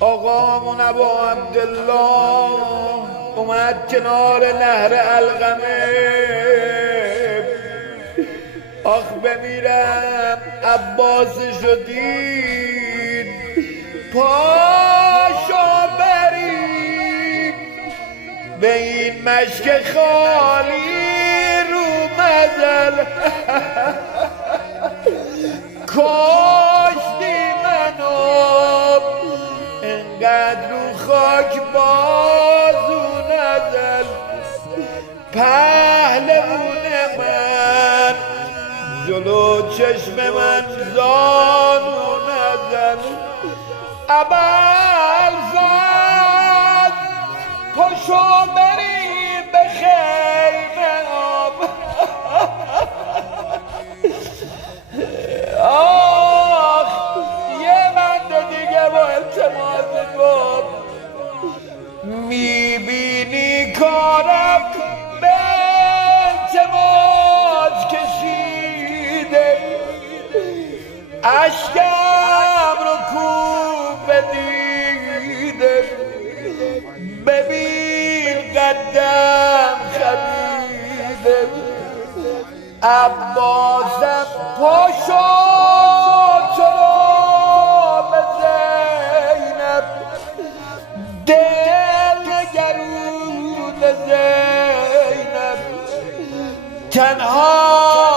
آقا منبا عبدالله اومد کنار نهر علقمه. آخ بمیرم عباسشو دید، پاشا بریم به این مشک خالی رو مزل. کاشتی منو انقدر رو خاک بازو نزل. پهلوون من جلو چشم من زانو نزل. ابوالفضل پاشو بریم به خیمه آب. آخ یه بند دیگه با التماس تو میبینی کارم به التماس کشیده، اشکم رو کوب دیده. ببین قدم خمیده، عباسم پاشو چرا به زینب، دل نگرون زینب. تنها